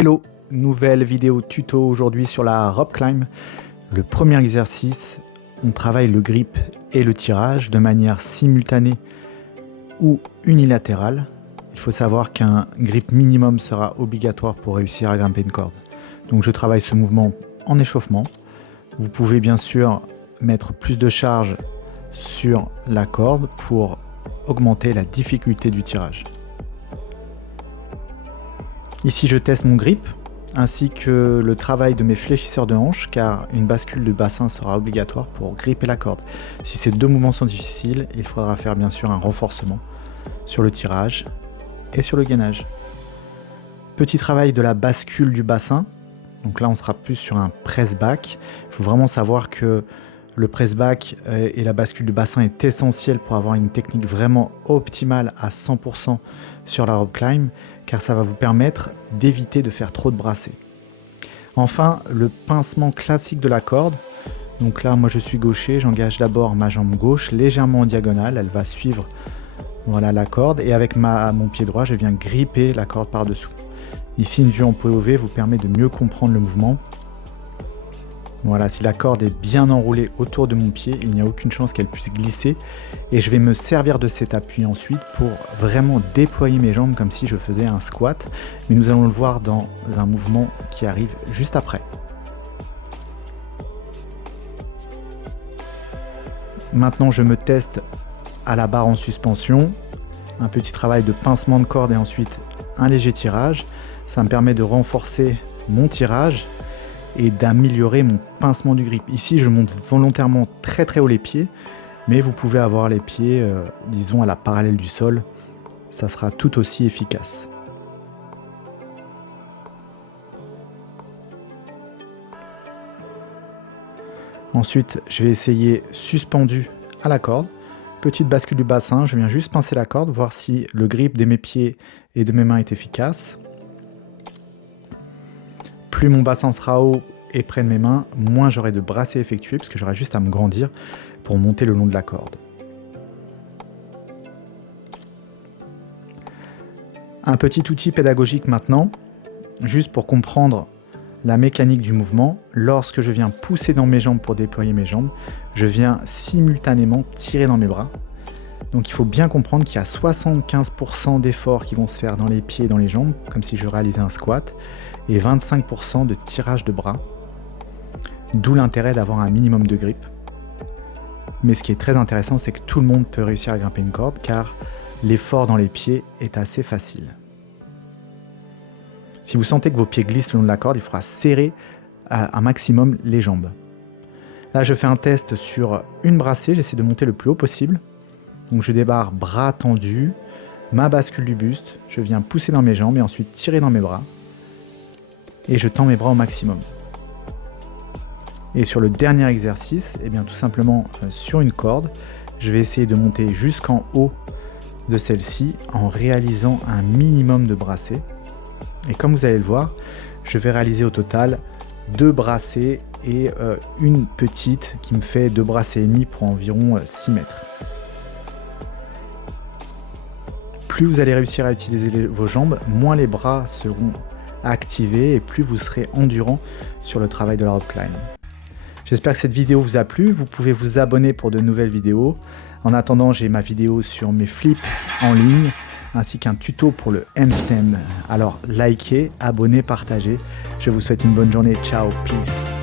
Hello, nouvelle vidéo tuto aujourd'hui sur la rope climb. Le premier exercice, on travaille le grip et le tirage de manière simultanée ou unilatérale. Il faut savoir qu'un grip minimum sera obligatoire pour réussir à grimper une corde. Donc je travaille ce mouvement en échauffement. Vous pouvez bien sûr mettre plus de charge sur la corde pour augmenter la difficulté du tirage. Ici je teste mon grip ainsi que le travail de mes fléchisseurs de hanche car une bascule de bassin sera obligatoire pour gripper la corde. Si ces deux mouvements sont difficiles, il faudra faire bien sûr un renforcement sur le tirage et sur le gainage. Petit travail de la bascule du bassin. Donc là on sera plus sur un press back. Il faut vraiment savoir que le press back et la bascule du bassin est essentiel pour avoir une technique vraiment optimale à 100% sur la rope climb car ça va vous permettre d'éviter de faire trop de brassées. Enfin, le pincement classique de la corde. Donc là, moi je suis gaucher, j'engage d'abord ma jambe gauche légèrement en diagonale, elle va suivre voilà, la corde et avec mon pied droit, je viens gripper la corde par-dessous. Ici, une vue en POV vous permet de mieux comprendre le mouvement. Voilà, si la corde est bien enroulée autour de mon pied, il n'y a aucune chance qu'elle puisse glisser et je vais me servir de cet appui ensuite pour vraiment déployer mes jambes comme si je faisais un squat, mais nous allons le voir dans un mouvement qui arrive juste après. Maintenant, je me teste à la barre en suspension, un petit travail de pincement de corde et ensuite un léger tirage. Ça me permet de renforcer mon tirage et d'améliorer mon pincement du grip. Ici, je monte volontairement très haut les pieds, mais vous pouvez avoir les pieds, disons, à la parallèle du sol. Ça sera tout aussi efficace. Ensuite, je vais essayer suspendu à la corde. Petite bascule du bassin, je viens juste pincer la corde, voir si le grip de mes pieds et de mes mains est efficace. Plus mon bassin sera haut et près de mes mains, moins j'aurai de brassées effectuées parce que j'aurai juste à me grandir pour monter le long de la corde. Un petit outil pédagogique maintenant, juste pour comprendre la mécanique du mouvement. Lorsque je viens pousser dans mes jambes pour déployer mes jambes, je viens simultanément tirer dans mes bras. Donc il faut bien comprendre qu'il y a 75% d'efforts qui vont se faire dans les pieds et dans les jambes, comme si je réalisais un squat, et 25% de tirage de bras. D'où l'intérêt d'avoir un minimum de grip. Mais ce qui est très intéressant, c'est que tout le monde peut réussir à grimper une corde, car l'effort dans les pieds est assez facile. Si vous sentez que vos pieds glissent le long de la corde, il faudra serrer un maximum les jambes. Là, je fais un test sur une brassée, j'essaie de monter le plus haut possible. Donc je débarre bras tendus, ma bascule du buste, je viens pousser dans mes jambes et ensuite tirer dans mes bras. Et je tends mes bras au maximum. Et sur le dernier exercice, eh bien, tout simplement sur une corde, je vais essayer de monter jusqu'en haut de celle-ci en réalisant un minimum de brassées. Et comme vous allez le voir, je vais réaliser au total 2 brassées et une petite qui me fait 2 brassées et demi pour environ 6 mètres. Plus vous allez réussir à utiliser vos jambes, moins les bras seront activés et plus vous serez endurant sur le travail de la rope climb. J'espère que cette vidéo vous a plu, vous pouvez vous abonner pour de nouvelles vidéos. En attendant, j'ai ma vidéo sur mes flips en ligne, ainsi qu'un tuto pour le handstand. Alors likez, abonnez, partagez. Je vous souhaite une bonne journée, ciao, peace.